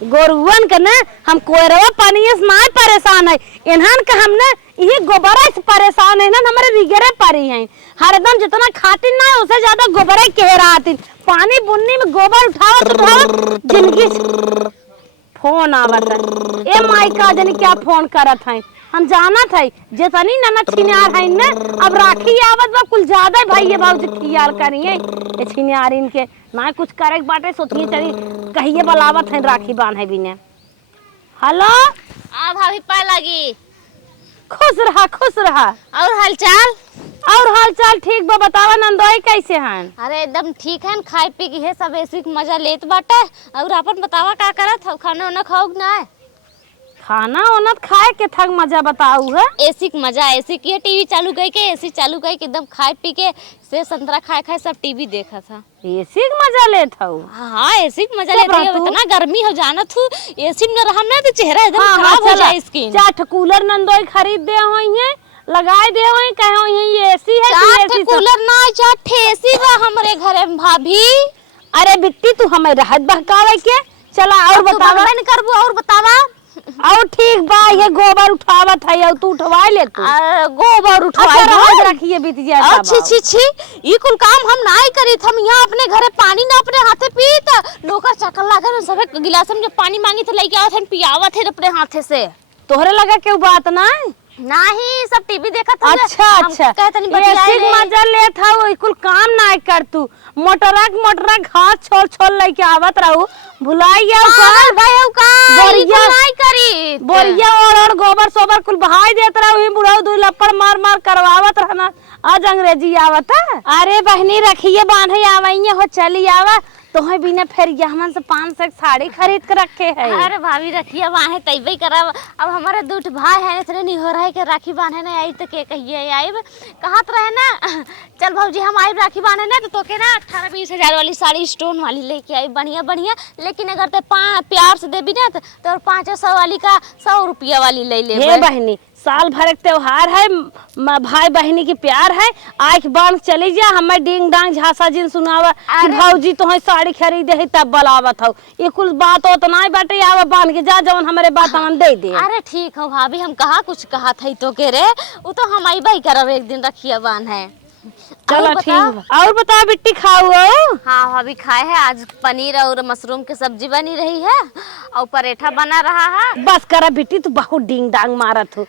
गोरुवन के न हम कोयरवा पानी से ना परेशान है इन्हान के हम न ये गोबरा से परेशान है ना हमारे रिगरे परी हैं हरदम जितना खाती ना उससे ज्यादा गोबरा कह रहा थी पानी बुन्नी में गोबर उठाओ जिंदगी फोन आवत है ए माई का जनी क्या फोन करत है हम जाना था जितनी नना छिनार है न अब राखी आवत बा कुल ज्यादा भैया बाबू जी खियाल करिए ये छिनार इनके ना कुछ करे बाटे सोचिए चली कहिए बुलावत है राखी बांधे बिने हेलो आ भाभी पा लगी खुश रहा और हालचाल ठीक बा बतावा नंदोई कैसे हैं अरे एकदम ठीक है खाए पी की है सब ऐसी मजा लेत बाटे और अपन बतावा का करत हो खाना वाना खाओ ना खाना वाना खाए के थक मजा बताऊ है एसी मजा ऐसी की टीवी चालू गई के एसी चालू गई के एकदम खाए पी के से संतरा खाए सब टीवी देखा था एसी मजा लेत हूँ हाँ एसी मजा लेत है इतना गर्मी हो जाना तू एसी में रहम ना तो चेहरा एकदम खराब हो जाए स्किन चार कूलर नंदोई खरीद दे होई है लगाए दे होई कहे होई ये एसी है कि एसी कूलर ना चार एसी बा हमरे घरे में भाभी अरे बिट्टी तू हमें रहत बहकावे के चला और बतावा नहीं करबू और बतावा और ठीक बा ये गोबर उठावत है और तू उठवा ले तू गोबर उठवाई रखिए बीत जाए अच्छी छी छी ई कुल काम हम नहीं करी हम यहाँ अपने घरे पानी ना अपने हाथे पीत लोका चक्कर लागल सब गिलास में जब पानी मांगी थे लेके आवत है पियावत है अपने हाथे से तोहरे लगा के बात ना नहीं सब टीवी देखा था अच्छा कहतनी मजा ले था वो कुल काम ना कर तू मोटरा घास छोड़ लेके आवत रहू भुलाइया बोरिया नहीं करी बोरिया और गोबर सोबर कुल बहाई देत रहू ही बुढ़ाऊ दू लपड़ मार करवावत रहना आज अंग्रेजी आवत है अरे बहनी रखिए बांधे आवइए हो चली आवा तोहे बिना फिर हमन से 500 साड़ी खरीद के रखे है अरे भाभी रखिए बांधे तैबे करब अब हमारे दूठ भाई है इतने नहीं हो रहा है कि राखी बांधे ना आई तो के कहिए आइब कहत रहे ना चल भौजी हम आइब राखी बांधे ना तो तोके ना 18-20 हजार वाली साड़ी स्टोन वाली लेके आई बढ़िया लेकिन अगर ते प्यार से देबी ना तो 500 वाली का 100 रुपया वाली ले ले हे बहनी साल भर एक त्योहार है भाई बहनी की प्यार है आँख बांध चली जा हमें डिंग डांग झांसा जिन सुनावा कि भौजी तुम्हें साड़ी खरीदे है तब बुलावत हो ये कुल बात हो तो नहीं बाटे आवा बांध के जा जवन हमारे बात हम दे दे अरे ठीक हो भाभी हम कहा कुछ कहा था तो के रे वो तो हम आई भाई करब एक दिन रखिए बांध है चलो ठीक और बता बिट्टी खाओ हाँ भाभी खाए है आज पनीर और मशरूम की सब्जी बनी रही है और पराठा बना रहा है बस करा बिट्टी तू बहुत डिंग डांग मारत हो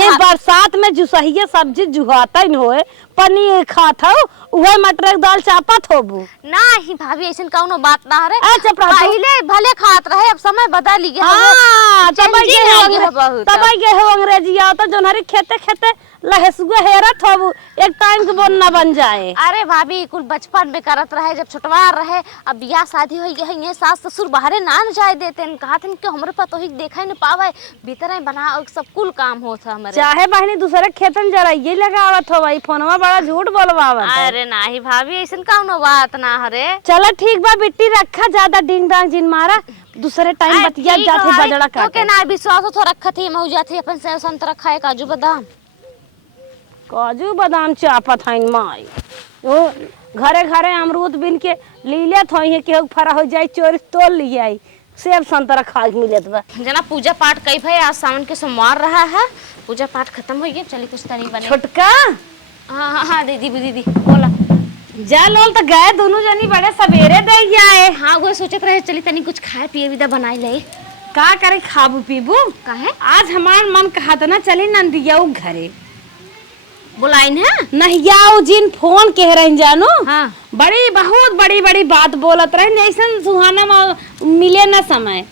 ये बरसात में जुसहिया सब्जी जुहाता ही होए पनीर खात हो उहे मटर दाल चापत होबू नहीं भाभी ऐसन कौनो बात ना रे अच्छा पहले भले खात रहे अब समय बदल गया हां तब ये हो अंग्रेजी आवत जोन हरी खेते लहसुआ हेरत होबू एक टाइम के बोन ना बन जाए अरे भाभी कुल बचपन में करत रहे जब छोटवा रहे अब बियाह शादी हो गई है सास ससुर बाहरे ना जाए देते हैं कहते कि हमरे पतो ही देखा ही न पावे भीतर बना सब कुल काम होता हमारे चाहे बहनी दूसरे खेतन जरा ये लगावत हो भाई फोनवा बड़ा झूठ बोलवावत अरे नहीं भाभी ऐसन कौनो बात ना हरे चलो ठीक बा बिट्टी रखा ज्यादा डिंग डांग जिन मारा दूसरे टाइम बतिया जाते बजड़ा का ओके ना विश्वास तो रखा थी मऊ जाते अपन से संतरा खाए काजू बादाम चापत है माई ओ घरे अमरूद बिन के लीले थई के फरा हो जाए चोरी तोड़ लिए आई सेब संतरा खा के मिलत बा जना पूजा पाठ कई भाई आज सावन के सोमवार रहा है पूजा पाठ खत्म हो गया चली कुछ तनी बने छोटका हाँ दीदी बोला जा लोल तो गए दोनों जनी बड़े सवेरे दे जाए हाँ वो सोचत रहे चली तनी कुछ खाए पिए विदा बनाई ले का करे खाबू पीबू काहे आज हमार मन कहा था ना चली नंदिया घरे बुलाइन है नहीं आओ जिन फोन कह रहे जानो हाँ बहुत बड़ी बात बोलत रहे ऐसा सुहाना मिले ना समय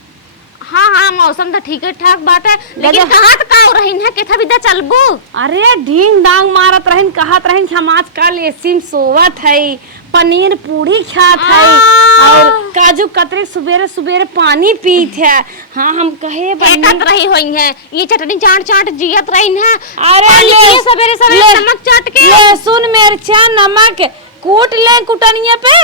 हाँ मौसम तो ठीक है ठाक बात है लेकिन कहाँ तक रही है केथा विदा चलबू अरे ढींग डांग मारत रहिन कहत रहिन हम आजकल एसी में सोवत है पनीर पूरी खात है और काजू कतरी सुबेरे पानी पीत है हाँ हम कहे बैठत रही हुई है ये चटनी चाट जियत रही है अरे सवेरे नमक चाट के लहसुन मिर्चा नमक कूट ले कुटनिया पे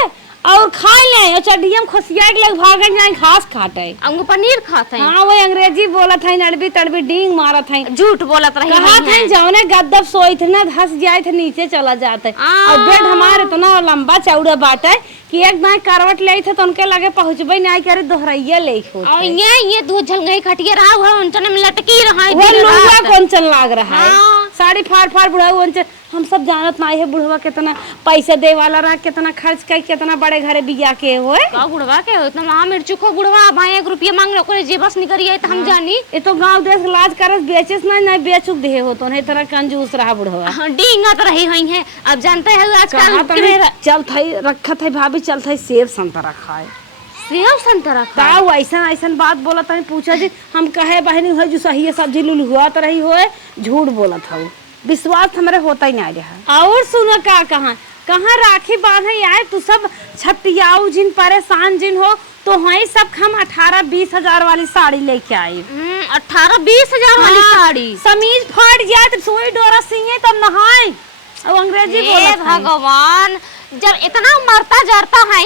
और खा ले और चड्डियम खुशिया के लग भागन जाए घास खाटे अंगू पनीर खाते हैं। हाँ वो अंग्रेजी बोलत है नड़बी तड़बी डींग मारत है झूठ बोलत रही कहा थे जौने गद्दब सोइत ना धस जाए थे नीचे चला जाते और बेड हमारे इतना लंबा चौड़ा बाटे कि एक दाएं करवट ले थे तो उनके लगे पहुंचबे नहीं करे दोहराइया ले और ये दो झलगई खटिया रहा हुआ उनचन में लटकी रहा है वो लुंगा कौनचन लाग रहा है साड़ी फाड़ फाड़ बुढ़ा उनचे हम सब जानत नहीं है बुढ़वा कितना पैसे दे वाला रहा कितना खर्च कर कितना बड़े घरे बिया के होए का बुढ़वा के इतना महा मिर्ची को बुढ़वा भाई 1 रुपया मांग लो कोई जेबस निकरिए त हम जानी ये तो गांव देश लाज करस बेचेस नहीं बेचुक दे हो तो नहीं तरह कंजूस रहा बुढ़वा डींगा तो रही हुई है। अब जानते हैं आजकल चल थई रखत है भाभी चल थई सेब संतरा खाए सेब संतरा ताऊ ऐसा ऐसा बात बोलत है पूछा जी हम कहे बहनी हो जो सही सब्जी लुल हुआ तो रही होए झूठ बोलत हो विश्वास हमारे होता ही नहीं रहा। और सुनो का कहाँ राखी बांधे आए तू सब छटियाऊ जिन परेशान जिन हो तो वही सब हम 18-20 हजार वाली साड़ी लेके आई 18-20 हजार वाली साड़ी समीज फाड़ जाए तो सोई डोरा सिंगे तब नहाए और अंग्रेजी बोले भगवान जब इतना मरता जरता है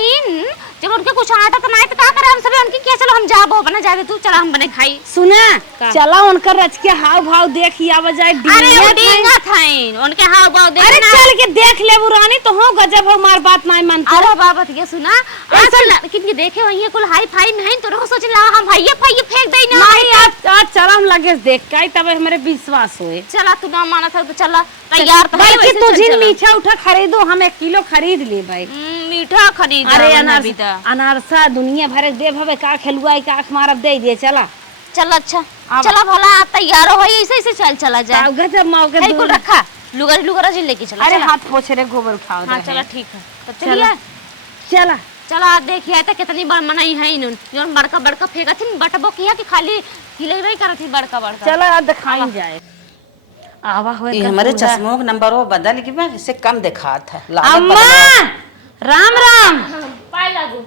जब उनके कुछ आटा तो नहीं तो क्या करे हम सब उनकी क्या चलो हम जाबो बना जावे तू चला हम बने खाई सुना चला उनका रच के हाव भाव देख या बजाय डींगा थाइन उनके हाव भाव देख अरे चल के देख ले बुरानी तो हो गजब हो मार बात नहीं मानता अरे बाबा ये सुना आजकल कितनी देखे वही कुल हाई फाई नहीं तो रो सोच ला हम भैया भैया फेंक दई ना नहीं आज चला हम लगे देख के तब हमारे विश्वास होए चला तू ना माना था तो चला तैयार तो है वैसे तू जिन मीठा उठा खरीदो हम 1 किलो खरीद ले भाई मीठा खरीद अरे अनारसा दुनिया भर दे भवे का खेलुआ का आंख मारब दे दे चला चल अच्छा चला भला आप तैयार हो ऐसे ऐसे चल चला जाए गजब मौके है कुल रखा लुगरा जिन लेके चला अरे हाथ पोछे रे गोबर उठाओ हां चला ठीक है तो चलिए चला चला देखिए त कितनी बड़ मनाई है इनु जोन बड़का बड़का फेंकथिन बटबो किया कि खाली हिलेबे करथी बड़का बड़का चला दिखाई जाए आवा होए हमारे चश्मों का नंबर वो बदल के बा इससे कम दिखात है अम्मा राम राम पाए लागू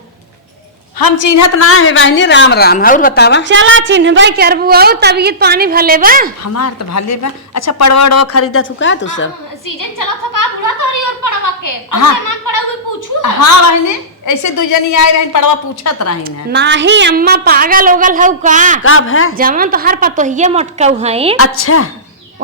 हम चिन्हत ना है बहनी राम राम और बतावा चला चिन्हबे करबू और तबीयत पानी भले बा हमार तो भले बा अच्छा पड़वा खरीदा तू का तू सब सीजन चला था का बुढ़ा तोरी और पड़वा के हाँ। नाम पड़ा हुए पूछू हां बहनी ऐसे दो जनी आए रहे पड़वा पूछत रही है नाही अम्मा पागल होगल हौ का कब है जवन तो हर पतोहिए मटकौ है अच्छा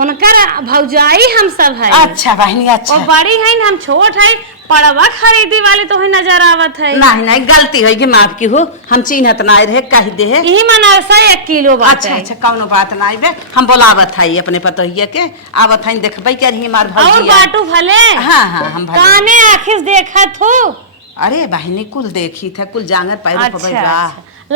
उनकर भौजाई हम सब है अच्छा बहनी अच्छा और बड़ी है हम छोट है पड़वा खरीदी वाली तो नजर आवत है नहीं नहीं गलती है कि माफ की हो हम चिन्हत ना रहे कह दे है यही मनारसा 1 किलो बात अच्छा अच्छा कौनो बात ना बे हम बोलावत है अपने पतोहिए के आवत है देखबे कर ही मार भौजी और बाटू भले हां हां हम भले काने आखिस देखत हो अरे बहनी कुल देखी था कुल जांगर पैर अच्छा, पबई बा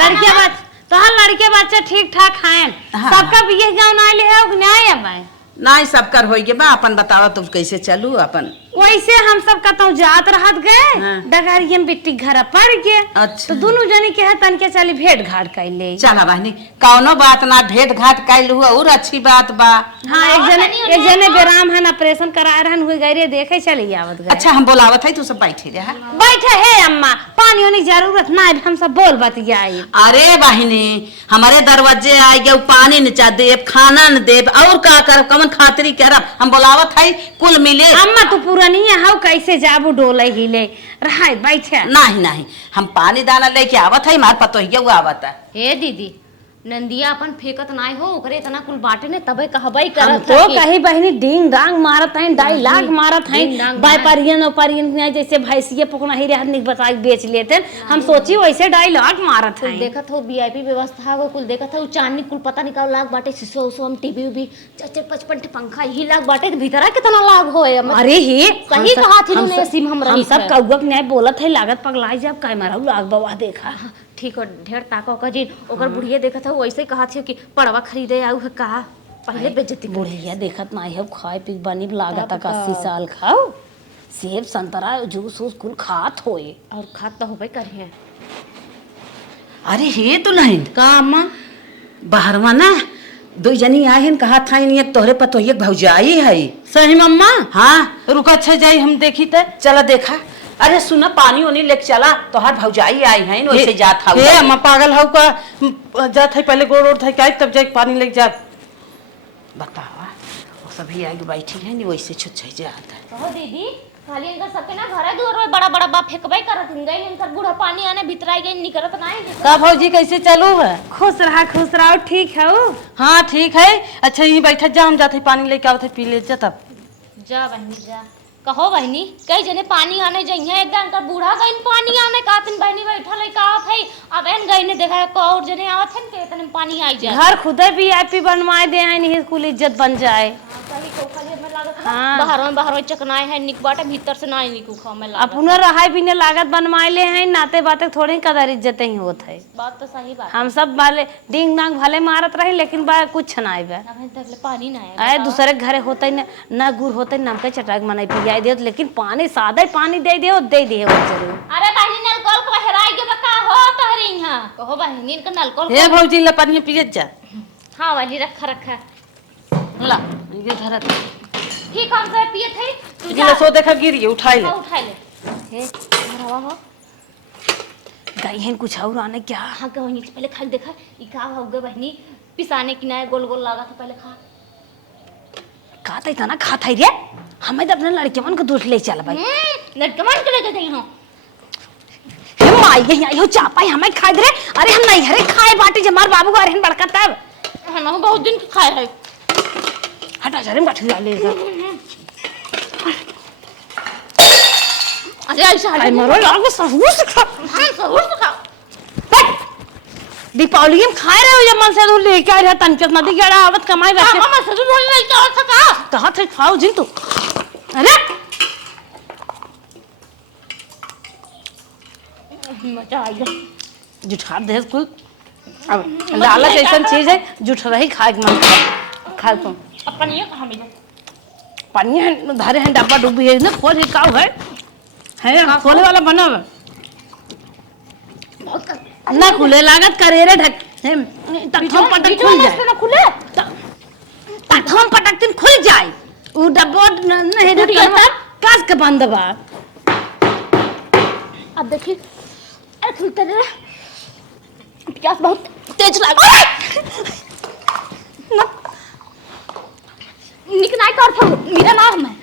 लड़के बच्चे तो हर लड़के बच्चे ठीक ठाक हैं हाँ। सबका बिये गाँव ना ले है न्याय है नहीं सब कर होई के बा अपन बतावा तुम कैसे चलू अपन वैसे हम सब कतौ जात रहत गए हाँ। डगारिये में बिट्टी घर पड़ गए अच्छा। तो दोनों जनी के हतन के चली भेंट घाट कर ले चला बहनी कौनो बात ना भेंट घाट कैलू और अच्छी बात बा हाँ एक जने बेराम हन ऑपरेशन करा रहन हुए गए देखे चली आवत गए अच्छा हम बोलावत है तू सब बैठे रहा बैठे है अम्मा पानी होने की जरूरत ना है हम सब बोल बतियाई अरे बहनी हमारे दरवाजे आए गए पानी न चा देव खाना न देव और का कर कमन खातरी करब हम बोलावत है कुल मिले अम्मा तू पूरा नहीं है हाउ कैसे जाबू डोले हिले रहा बैठे नहीं नहीं हम पानी दाना लेके आवत है मार पतोहिया आवत है हे दीदी नंदिया अपन फेकत नाय हो ओकरे इतना कुल बाटे ने तबे कहबई हम करत तो कहीं बहनी डिंग डांग मारत हैं डायलॉग मारत हैं डिंग डांग व्यापारियन व्यापारियन जैसे भैंसिया पकना ही रहत बता बेच लेते हम सोची वैसे डायलॉग मारत हैं देखत हो वीआईपी व्यवस्था हो कुल देखत हो चांदनी कुल पता निकाल लाग बाटे सिसो उसो हम टीवी भी 4-5 पंखा ही लाग बाटे भीतरा कितना लाग होए अरे ही सही कहा थी ने सिम हम हम सब कौगक न्याय बोलत है लागत पगलाई जब काय मारा लाग बवा देखा ठीक हो ढेर ताको का जी ओकर बुढ़िया देखत हो वैसे कहा थी कि पड़वा खरीदे आऊ है कहा पहले बेइज्जती बुढ़िया देखत ना है खाए पी बनी लागत 80 साल खाओ सेब संतरा जूस उस कुल खात होए और खात तो होबे करिए अरे हे दुल्हन का अम्मा बाहरवा ना दो जनी आए हैं कहा था एक तोहरे पतोहिए भौजाई है सही मम्मा हाँ रुक अच्छा जाई हम देखी ते चला देखा अरे सुना पानी ओनी लेके चला तोहार भौजाई आई है वैसे जात हा हे अम्मा पागल हौ का जात है पहले गोड़ ओढ़ था तब जाके पानी लेके जा बतावा वो सभी आगे बैठी है नहीं वैसे छुच्छे जात है कहो दीदी खाली इनका सबके ना घरे दूर में बड़ा बड़ा बा फेंकबे करत हिंगे इनकर बूढ़ा पानी आने भीतर गई निकलत नहीं का भौजी कैसे चालू है? खुश रहो ठीक है वो। हाँ ठीक है। अच्छा यहीं बैठा जा, हम जाते पानी लेके आवते पी ले जा तब। जा बहनी जा। कहो बहनी कई जने पानी आने जाइए एकदम का बूढ़ा गई पानी आने का तन बहनी बैठल है का है अब एन गई ने देखा को और जने आवत है के तने पानी आई जाए घर खुदे वीआईपी बनवाए दे हैं नहीं कुल इज्जत बन जाए। सही को खाली हमें लागत हाँ। बाहर में चकनाए है निक बाटे भीतर से ना निकू खा में लागत अपना रहाई भी ने लागत बनवाए ले हैं नाते बाते थोड़ी कदर इज्जत ही होत है। बात तो सही बात हम सब वाले डिंग डांग भले मारत रहे लेकिन बा कुछ ना आए अब तक पानी ना आए दूसरे के घरे होते न गुड़ होते नम के चटक मनाई पियाई दे लेकिन पानी सादा पानी दे दे जरूर। अरे बहनी नलकोल को हेराई के बका हो तहरी यहां कहो बहनी इनका नलकोल हे भौजी ला पानी पिए जा। हां वाली रखा ला ये धरत ठीक हम से पिए थे तू जा गिला सो देखा गिरी उठाई ले। हाँ, उठा ले हे भरावा हो गई हैं कुछ और आने क्या। हाँ गई पहले खा देखा ई का हो गए बहनी पिसाने की ना गोल गोल लगा था पहले खा खाता ही था ना खाता ही रे हमें तो अपने लड़के मन को दूध ले चल भाई लड़के मन के लेके गई हूं हम आई गई आई हो चापाई हमें खा दे रे। अरे हम नहीं हरे खाए बाटी जमार बाबू का रहन बड़का तब हम बहुत दिन के खाए है हटा जा रे बाटी ला ले अरे ऐसा आई मरो लागो सहूर से खा हम सहूर से खा दीपावली में खाए रहे हो जब मन से दूध लेके आ रहा तनचत नदी गड़ा आवत कमाई वैसे मामा सहूर बोल नहीं क्या सका कहां थे खाओ जिन तू। अरे मजा आ गया जुठा दे कुल अब लालच ऐसा चीज है जुठ रही खाए के मन खा तुम अपन ये कहां मिले पानी है धारे हैं डब्बा डुब्बी है ना खोल का है खोले वाला बना हुआ ना खुले लागत करेरे ढक तखम पटक खुल जाए ना खुले तखम पटक दिन खुल जाए वो डब्बा नहीं ढकता कास के बंद बा। अब देखिए अरे खुलते रे प्यास बहुत तेज लगा ना निकनाई कर था मेरा नाम है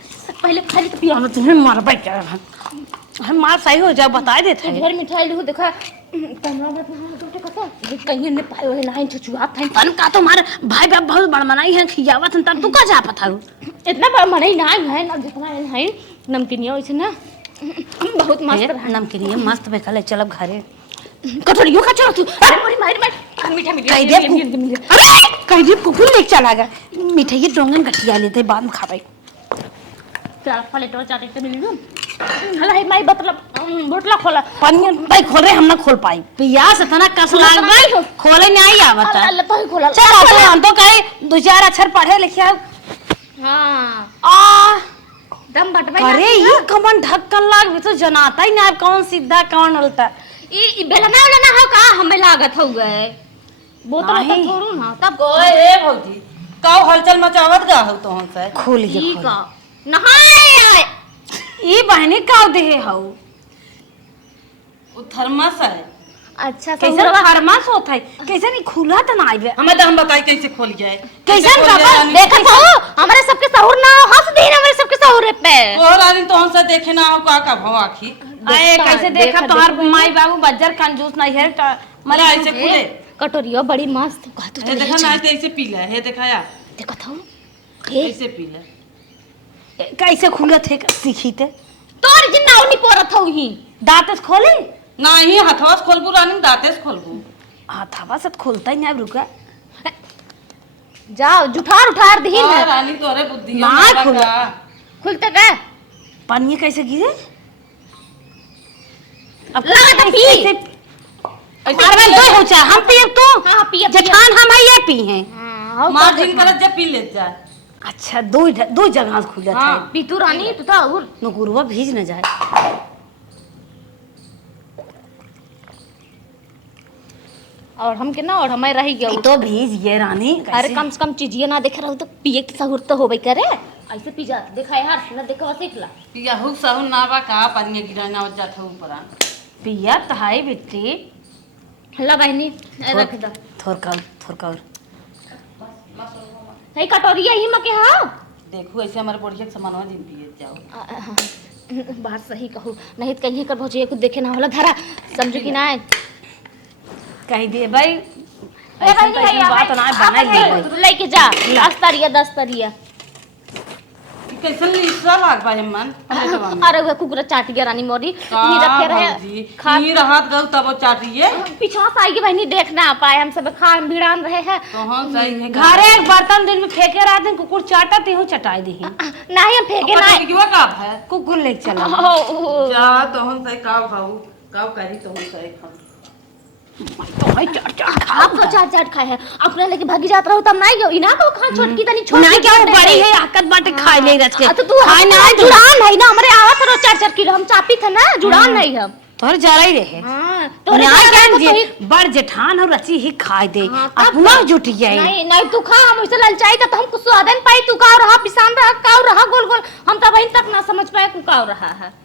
पहले खाली तो पिया हम तुम्हें मारबे क्या हम मार सही हो जाए बता देते हैं। घर मिठाई लिखो देखा कमरा में टूटे कसा कहीं ने पाए वाले नहीं छुआत था तन का तुम्हारे भाई बाप बहुत बड़ मनाई है खियावत तन तू का जा पता इतना बड़ा मनाई ना है ना जितना है नमकीनिया वैसे ना बहुत मस्त है नमकीन मस्त बेकले चलब घरे कटोरियो का चलो तू अरे मोरी मार मार मीठा कह दे अरे कह दे कुकुर लेके चला गया मिठाई डोंगन गठिया लेते बाद में खाबे चल प्लेट और चाटे तो मिल लूं हला है माई मतलब बोतला खोला पानी भाई खोल रहे हम ना खोल पाई पियास इतना कस लाग भाई खोले नहीं आवत अल्लाह तो ही खोला चल तो हम तो कहे दो चार अक्षर पढ़े लिखे हां आ दम बटवाई अरे ये कमन ढक्कन लाग तो जनाता ही ना कौन सीधा कौन उल्टा ई बेलना वाला ना हो का हमें लागत हो गए बोतल तो नहीं। छोड़ू ना तब कोई ए भौजी काऊ हलचल मचावत गा हो तो हम से खोल ये ठीक खोल है नहाए ई बहनी का देहे हौ वो थर्मस है। अच्छा कैसे थर्मस होत है कैसे नहीं खुला त ना आइबे हमें तो हम बताई कैसे खोल जाए कैसे खोल खबर जाए, देखा देखो हमारे सबके सहूर ना हंस दे हमारे सबके सहूर पे तोहर आदमी तो हमसे देखे ना हो का भाव आखी आए कैसे देखा तोहार माई बाबू बज्जर कंजूस नहीं है मला ऐसे खुले कटोरिया बड़ी मस्त कह तू हे देखा ना ऐसे पी ले हे दिखाया देखो था ऐसे पी ले कैसे खुलत है सीखी ते तोर जिन्ना उनी पोरत हो ही दांत से खोली नहीं हथवा से खोलबू रानी दाते से खोलबू हाथवा से खोलता ही नहीं रुका जाओ जुठार उठार दही और रानी तोरे बुद्धि ना मारा खुला। का। खुलते गए पानी कैसे गिरे अब लगा तो पी। कैसे अरे दो हो चाहे हम पिए तू हां पिए जठान हम ये पी हैं हां मार दिन करत जब पी ले जा अच्छा दो जगह से खुला था हाँ। पीतू रानी तू था और नकुरवा भीज न जाए और हम के ना और हमें रह गया तो भीज ये रानी अरे कम से कम चीज ये ना देख रहा तो पिए की सहूर तो होबे करे ऐसे पी जा देखा यार ना देखो सीख ला यहू सहु ना बा का पानी गिराना जात हो ऊपर पिया तहाई बिट्टी ला बहनी रख दो थोर का है कटोरिया ही मके हां देखो ऐसे हमारे बढ़िया सामान दिन पिए जाओ बात सही कहू, नहीं तो कहीं कर भौजी कुछ देखे ना होला धरा, समझो कि ना कहीं दे भाई ए भाई नहीं भैया बात ना बनाई ले लेके जा 10 तरिया कैसे लीसा लाग पाए मन अरे वो कुकुरा चाट गया रानी मोरी नहीं रखे रहे खा नहीं रहत गौ तब वो चाटिए पीछा से आएगी भाई नहीं देख ना पाए, हम सब खा भिड़ान रहे हैं तो हां सही है। घरे एक बर्तन दिन में फेंके रहते हैं, कुकुर चाटा ते हूं चटाई दी नहीं हम फेंके ना की वो का है कुकुर लेके चला जा तो हम सही काव खाऊ काव करी तो हम सही खाऊ आप तो चाट खाए हैं अपने लेके भागी जात रहो तब नहीं गयो इना को खा छोटकी तनी छोटी नहीं क्या बड़ी है आकत बाटे खाए नहीं रच के तो तू खाए ना जुड़ान है ना हमरे आवत रहो 4-4 किलो हम चापी थे ना जुड़ान नहीं हम तोहर जरा ही रहे हां तो न्याय क्या जे बड़ जेठान और रची ही खाए दे अपना जुट जाए नहीं तू खा, हम ऐसे ललचाई तो हम कुछ स्वादन पाई, तू का रहा पिसान रहा का रहा गोल गोल, हम तब वहीं तक ना समझ पाए तू का रहा है।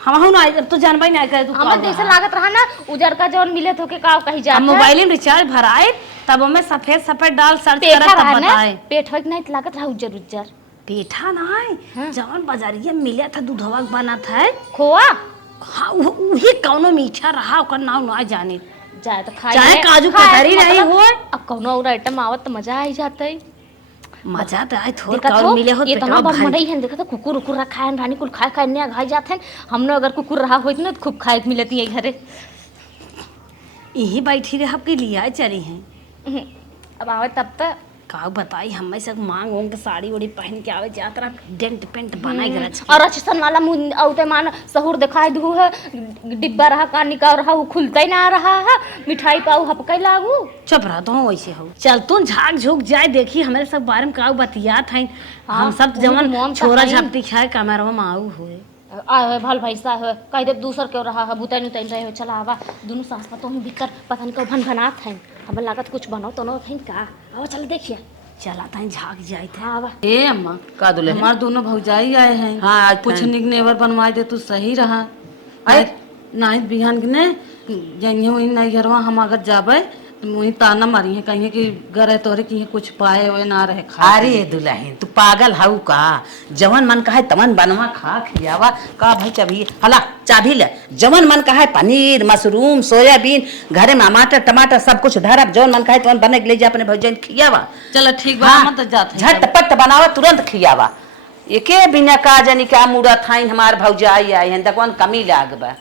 हम ना तो जानबई ना करे तू हम जैसे लागत रहा ना उजर का जौन मिले तो के का कही जा मोबाइल में रिचार्ज भराए तब हमें सफेद सफेद डाल सर्च पेठा करत रहा तब ना बताए पेट होक नहीं लागत रहा उजर उजर पेठा ना जवन बाजारिया मिला था दूधवा बना था खोआ हाँ वही कौनो मीठा रहा ओकर नाम ना जाने जाए तो खाए चाहे काजू कतरी नहीं हो अब कौनो और आइटम आवत तो मजा आ जाता है। मजा तो आए थोड़ा देखा और मिले हो ये तो ना बड़ मड़ई है, देखा तो कुकुर उकुर रखा है रानी कुल खाए खाए ने घाई जाते हैं, हमने अगर कुकुर रहा होत ना तो खूब खाए मिलती है घरे यही बैठी रहे आपके लिए चली हैं अब आवे तब तक का बताई हमें सब मांग वांग के साड़ी उड़ी पहन के आवे जात रहा डेंट पेंट बनाई के रच और अच्छन वाला मुंह औते मान सहूर दिखाई दू है डिब्बा रहा का निकाल रहा वो खुलता ही ना रहा है, मिठाई पाऊ हपकई लागू चुप रह तो वैसे हो चल तू झाक झुक जाए देखी हमारे सब बारे में का बतियात हैं हम सब जवन छोरा झपटी खाए कमरवा में आऊ हुए आए भल भैसा है कह दे दूसर क्यों रहा है बुतैन उतैन रहे हो चला आवा दोनों सास तो हम भीतर पता नहीं कौन भनात हैं, हमें लागत कुछ बनाओ तो ना कहीं का आओ चल देखिए चला ताई झाक जाए थे आवा ए अम्मा का दुले हमार दोनों भौजाई आए हैं हाँ आज कुछ निकनेवर बनवा दे तू सही रहा आए नाइट बिहान के ने जइए वही नैहरवा हम अगर जाबे वही ताना मारी है कहीं कि गरे तोरे की कुछ पाए हुए ना रहे खा अरे दुल्हन तू पागल हाउ का जवन मन का है तमन बनवा खा खियावा का भाई चाबी हला चाबी ले जवन मन का है पनीर मशरूम सोयाबीन घरे में टमाटर टमाटर सब कुछ धरब जवन मन का है तवन बने के ले जा अपने भौजन खियावा चलो ठीक बा मत जाते झटपट बनावा तुरंत खियावा एके बिना का जानी का मुड़ा थाइन हमार भौजाई आई हैं दकवन कमी लागबा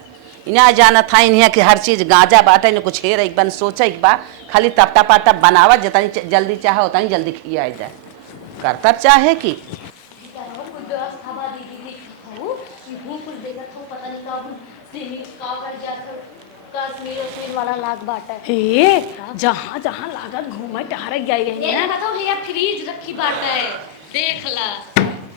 इना जाना था इन्हें कि हर चीज गांजा बाटे न कुछ हेर एक बन सोचा एक बा खाली तपटा पाटा बनावा जितनी जल्दी चाहे उतनी जल्दी खिया जाए करता चाहे कि वाला लाग बाटा ए जहाँ जहाँ लागत घूमे टहरे गए ये हैं देखा तो भैया फ्रीज रखी बाटा है देख ला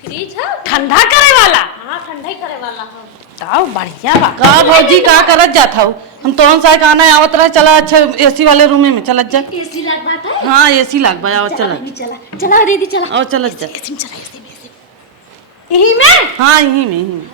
फ्रीज है ठंडा करे वाला हाँ ठंडा ही करे वाला है ताऊ बढ़िया बा का भौजी का करत जात हूँ हम तो हम साइक आना आवत रहे चला अच्छा एसी वाले रूम में चलत जा एसी लाग बाटा है हाँ एसी लाग बा आओ चला चला चला दीदी चला आओ चलत जा एसी में चला एसी में यही में हाँ यही में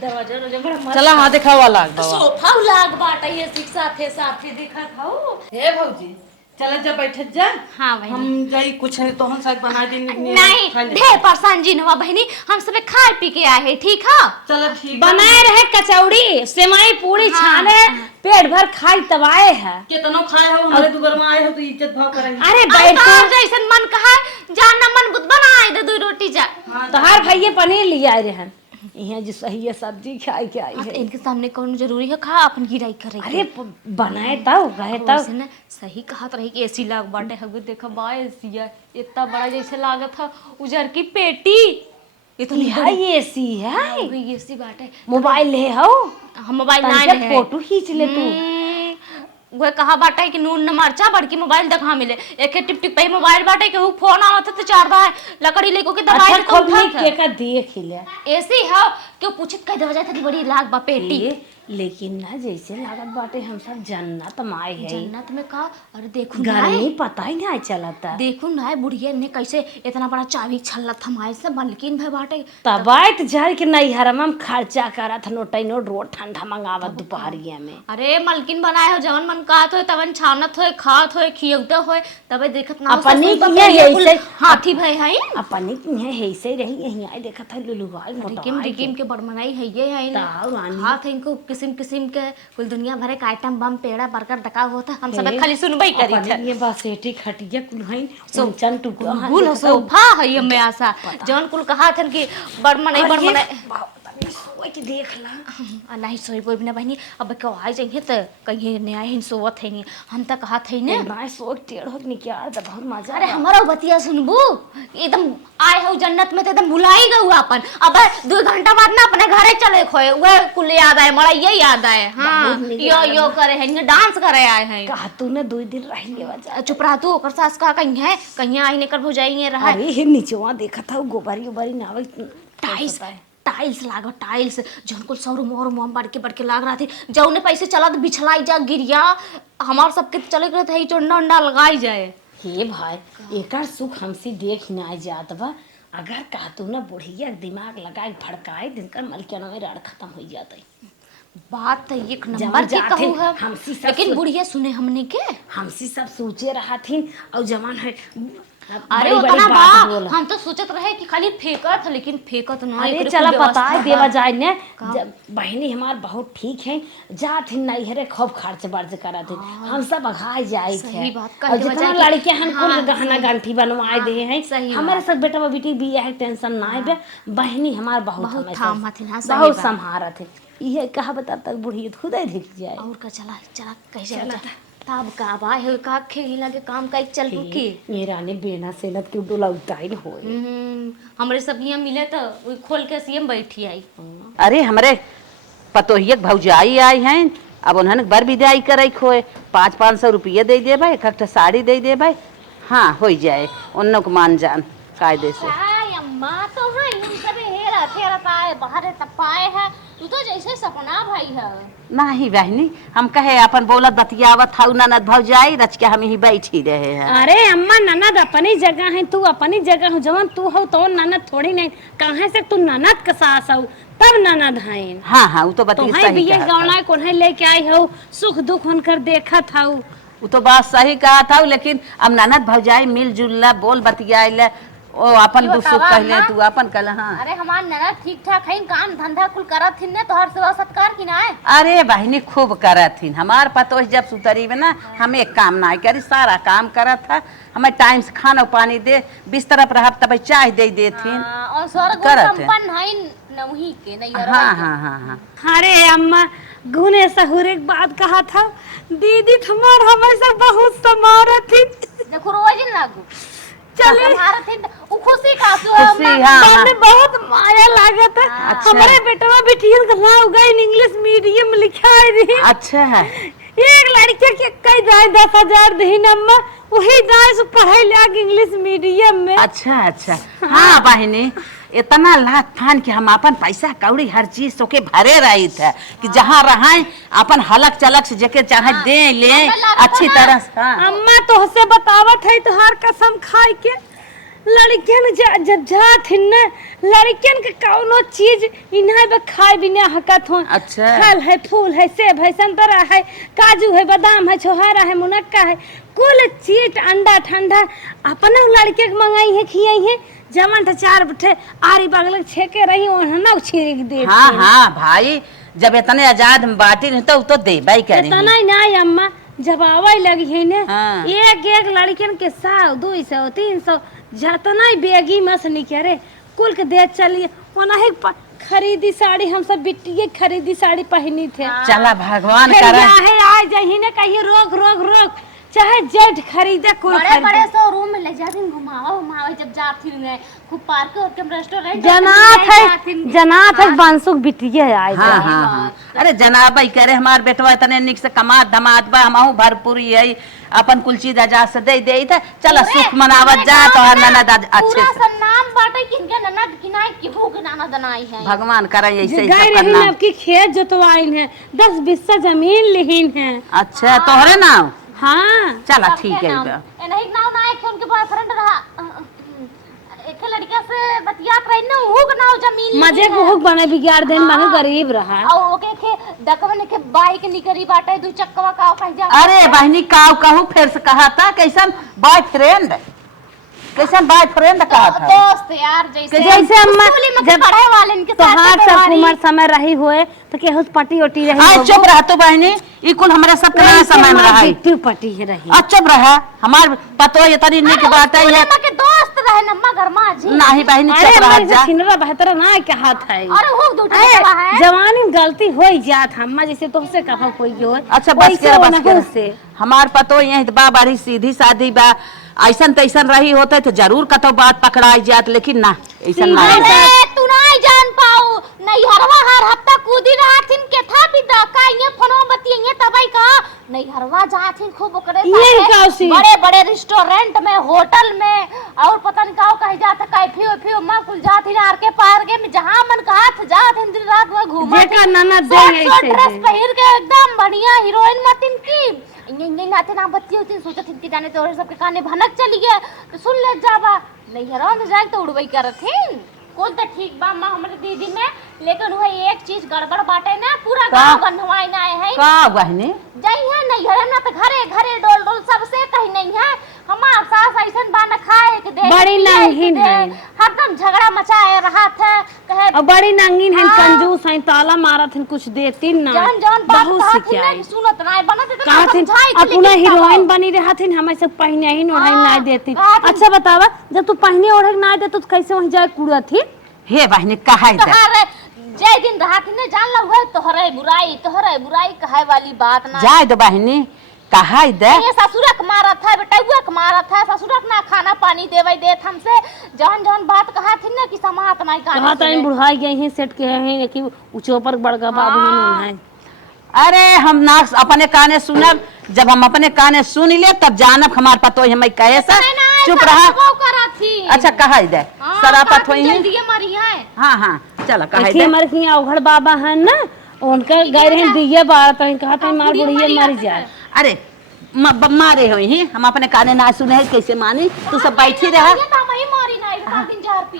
दरवाजा रोजा बड़ा मस्त चला हाँ देखा हुआ लाग बा सोफा लाग बाटा ये सिक साथे साथे देखा खाओ हे भौजी चलत जा बैठत जा हाँ भाई हम जाई कुछ नहीं तो हम साइक बना देंगे नहीं ढेर परेशान जी नवा बहनी हम सब खाए पी के आए हैं ठीक है चलो ठीक बनाए रहे कचौड़ी सेवई पूरी छाने पेट भर खाई तबाए है कितनो खाए हो हमारे दुबर में आए हो तो इज्जत भाव करेंगे अरे बैठ बैठ जैसन मन कहा जानना मन बुद बनाए दे दो रोटी जा तो हर भैया पनीर ले आए रहे यहाँ जो सही है सब्जी खाई के आई है इनके सामने कौन जरूरी है खा अपन गिराई करे अरे बनाए तब रहे तब ना सही कहा रही कि एसी लाग बाटे हगु देखा बा एसी है इतना बड़ा जैसे लागत था उजर की पेटी इतनी है एसी है एसी बाटे मोबाइल ले हो हम मोबाइल ना तनिक फोटो खींच ले तू वो कहा बाटे कि नून न मरचा बड़की मोबाइल देखा मिले एक टिप टिप पे मोबाइल बाटे के फोन आवत तो चारदा है लकड़ी लेको के दबाई अच्छा तो खोल के का देख ले एसी है क्यों पूछत कह दवा जाता बड़ी लाग बा पेटी लेकिन ना जैसे लागत बाटे हम सब जन्नत माए है। जन्नत में का? अरे देखो गर्मी पता ही नहीं चलता। देखो ना बुढ़िया ने कैसे इतना बड़ा चाबी छल्ला थमाए से बल्किन भाई बाटे तबाइत झर के नहीं हरम हम खर्चा करत नोटै नोट रोड ठंडा मंगावत दोपहरिया में। अरे मलकिन बनाए हो जवन मन कहत हो तवन छानत हो खात हो खियौते हो तबे देखत ना अपनी ससुर किए बाप ऐसे हाथी भाई है अपनी किए ऐसे रही यहीं आए देखत है लुलुआई रिकिम रिकिम के बड़मनाई है ये है ताऊ रानी। हाथ इनको किस्म किस्म के कुल दुनिया भरे का आइटम बम पेड़ा बर्गर डका होता हम सब खाली सुनबई करी थे। ये बासेटी खटिया कुल्हाई सोचन टुकड़ा कुल हो सोफा है ये में आशा जवन कुल कहा थन कि बड़मनाई सोच देख ला नहीं सोई बोई बिना बहनी अब क्यों आ जाइए तो कहीं नया ही सोवत है हम तक कहा थे ने ना सोच टेढ़ो निकाल त बहुत मजा। अरे हमारा बतिया सुनबू एकदम आए हो जन्नत में तो एकदम भुलाई गऊ अपन अब 2 घंटा बाद ना अपने घरे चले खोए वह कुल याद आए मड़ा ये याद आए हाँ यो करे है डांस करे आए हैं कहा तू ने 2 दिन रही ले वजह चुप रहा तू ओकर सास का कहीं है कहीं आई ने कर हो जाएंगे रहा अरे हे नीचवा देखा था गोबरी गोबरी नावे टाइल्स टाइल्स लागो टाइल्स जौन कुल सौर मोहर मोहम बढ़ के लाग रहा थी जौने पैसे चला तो बिछलाई जा गिरिया हमार सबके चले गए थे चोंडा उंडा लगाई जाए। हे भाई एकर सुख हमसे देख ना जात बा अगर कहतू ना बुढ़िया दिमाग लगाए भड़काए दिनकर मलकिया में राड़ खत्म हो जाते। बात तो एक नंबर की कहू है हमसी सब लेकिन बुढ़िया सुने हमने के हमसी सब सोचे रहा थी और जमान है अरे उतना बा हम तो सोचत रहे कि खाली फेंकत लेकिन फेंकत ना अरे चला पता है देवा जाए ने बहनी हमार बहुत ठीक है जात नहीं हरे खूब खर्च बर्च करा थे हम सब अघाई जाए थे और जितना लड़के हम कुल गहना गंठी बनवाए दे हैं हमारे सब बेटा बेटी भी है टेंशन ना है बहनी हमार बहुत बहुत संभारत है ये कहा बताता बुढ़ी खुद ही दिख जाए और का चला चला कैसे तब का बा है का खेली लगे काम का चल के मेरा ने बेना सेनत के डोला उताई हो हमरे सब यहाँ मिले तो वो खोल के सीएम बैठी आई। अरे हमरे पतोहियक भौजाई आई हैं अब उन्होंने बर विदाई करे खोए 500 रुपये दे दे भाई एक साड़ी दे दे भाई हाँ हो जाए उन को मान जान कायदे से। अम्मा तो है हम सब हेरा फेरा पाए बाहर तपाए है तू तो जैसे सपना भाई है नहीं बहनी हम कहे अपन बोलत बतियावत हऊ ननद भौजाई रच के हम ही बैठी रहे हैं। अरे अम्मा ननद अपनी जगह है तू अपनी जगह हो जवन तू हो तो ननद थोड़ी नहीं कहाँ से तू ननद का सास हो तब ननद है। हाँ हाँ वो तो बतिया सही बिये गौना कोन्हे लेके आई हो सुख दुख उनकर देखत हो वो तो बात सही कहा था लेकिन अब ननद भौजाई मिलजुल बोल बतियाइल ओ अपन दुख सुख कहले तू अपन कल। हाँ अरे हमार ननद ठीक ठाक है काम धंधा कुल करत थिन ने तोहर सेवा सत्कार की ना है। अरे बहनी खूब करत थी हमार पतोह जब सुतरी में ना हम एक काम ना करी सारा काम करत था हमें टाइम से खाना पानी दे बिस्तर पर रह तब चाय दे देथिन और स्वर्ग संपन्न है नवही के नहीं। हाँ हाँ हाँ हाँ अरे अम्मा गुने सहुर एक बात कहा था दीदी तुम्हार हमेशा बहुत समारत थी देखो रोज लागू चले वो खुशी का खुशी हाँ बहुत माया लागत है हमारे बेटवा बेटियन का नाम गए इंग्लिश मीडियम लिखा है। अच्छा है एक लड़के के कई दाए 10,000 दीन अम्मा वही दाए से पढ़ाई लाग इंग्लिश मीडियम में। अच्छा अच्छा हाँ बहनी इतना लात फान के हम अपन पैसा कौड़ी हर चीज तो के भरे रही थे कि जहाँ रहे अपन हलक चलक से जके चाहे दे ले अच्छी तरह से। अम्मा तो से बतावत है तुहार कसम खाए के लड़कियन जब जात है न लड़कियन के कौनो चीज इन्हें बे खाए बिना हकत हो। अच्छा फल है फूल है सेब है संतरा है काजू है बादाम है छोहारा है मुनक्का है कुल चीज अंडा ठंडा अपना लड़के के मंगाई है खियाई है जमन तो 4 बठे आरी बगल छेके रही ओहना छिड़क दे। हाँ हाँ भाई जब इतने आजाद हम बाटी नहीं तो दे भाई करेंगे इतना नहीं अम्मा जब आवे लगी है ने हाँ। एक लड़कियन के 100 200 300 जतना ही बेगी मस निकरे कुल के दे चलिए ओना ही खरीदी साड़ी हम सब बिटिए खरीदी साड़ी पहनी थे। चला भगवान करे है आ जही ने कहिए रोक रोक रोक चाहे जेट खरीदे कोई बड़े बड़े शोरूम में ले जाती घुमावा जब जाती मैं खूब पार्क और के रेस्टोरेंट जनात है बांसुक बिटिए आए। हाँ हाँ हाँ अरे जनाब करे हमार बेटवा इतने निक से कमा धमात बा हमहू भरपूर है अपन कुल चीज आजाद से दे था चलो सुख मनावत जा तो ननद अच्छे से नाम बाटे किनके ननद किनाई केहू के ननद नाई है। भगवान करे ऐसे ही गए सब रही करना। आपकी खेत जोतवाइन है 10 बिस्सा जमीन लिहिन है। अच्छा तोहरे नाम? हाँ चला ठीक है। नहीं नाव ना है कि उनके बॉयफ्रेंड रहा एक लड़का से बतियात रही ना वो के नाव जमीन मजे को हुक बने बिगाड़ देन मांगे गरीब रहा। और ओके के डकवन के बाइक निकली बाटे दू चक्कवा का कह जा। अरे बहनी काव कहू फिर से कहा था कैसन बॉयफ्रेंड कहा था? दोस्त यार जैसे अम्मा जब पढ़ाई वाले इनके तो साथ हाथ सब उम्र समय रही हुए तो केहू पटी ओटी रही आय चुप रह तो बहनी ई कुल हमारे सब के समय में रही। बिट्टू पटी ही रही। चुप रह हमार पतो ये तरी निक बात है ये के दोस्त रहे न मगर मां जी। नहीं बहनी अरे चुप रह हमारे जा। छिनरा बेहतर ना के हाथ है। अरे वो दूटा है जवानी में गलती हो जात हम्मा जैसे तोहसे कहा कोई हो। अच्छा बस के हमार पतो ये बा बड़ी सीधी सादी बा ऐसन तैसन रही होते तो जरूर कतो बात पकड़ाई जात लेकिन ना ऐसा ना तू नहीं जान पाऊ नहीं हरवा हर हफ्ता कूदी रहथिन के था भी का ये फोनो बतिये तबई का नहीं हरवा जाथिन खूब ओकरे साथे बड़े बड़े रेस्टोरेंट में होटल में और पता नहीं का कह जात कैफे वैफे मां कुल जाथिन आर के पार के में जहां मन कहा जाथिन दिन रात में घूमत जेका ननद दे ऐसे ड्रेस पहिर के एकदम बढ़िया हीरोइन मतिन की नहीं नाते ना बत्ती होती सोचत थी जाने तो सबके काने भनक चली गए तो सुन ले जावा नहीं हराम में जाए तो उड़वई करथिन कुल तो ठीक बा मां हमरे दीदी में लेकिन वो एक चीज गड़बड़ बाटे ना पूरा गांव गंधवाई ना है का बहनी जाई है नहीं हरे ना तो घरे घरे डोल डोल सबसे कहीं नहीं है हमार सास ऐसन बा न खाए के दे बड़ी नांगीन है हरदम झगड़ा मचाए रहा था कहे और बड़ी नांगीन है कंजूस है ताला मारत है कुछ देती ना जान जान बात बहुत कहा सुनत ना बनत तो कहा थी अपना हीरोइन बनी रहा थी हमें सब पहने ही ओढ़े ना देती। अच्छा बतावा जब तू पहने ओढ़े ना दे तो कैसे वहीं जाए कूड़ा थी? हे बहनी कहा जय दिन रहा थी ने जान लो है तोहरे बुराई कहे वाली बात ना जाए दो बहनी कहा दे ये ससुरक मारत है बेटुआ मारत है ससुरक ना खाना पानी देवे देत हमसे जौन जौन बात कहा थी ना कि समात नहीं कहा था बुढ़ाई गई हैं सेट के हैं कि ऊंचो पर बड़का बाबू है। अरे हम ना अपने काने सुनब जब हम अपने काने सुन ले तब जानब हमार पतो हम कहे से चुप रहा। अच्छा कहा दे सरापत होई है। हां हां चलो कहा दे हमारे अवघड़ बाबा है ना उनका गए हैं दिए बात है कहा था मार बुढ़िया मर जाए। अरे मारे हुई ही हम अपने काने ना सुने है कैसे मानी तू सब बैठी रहा।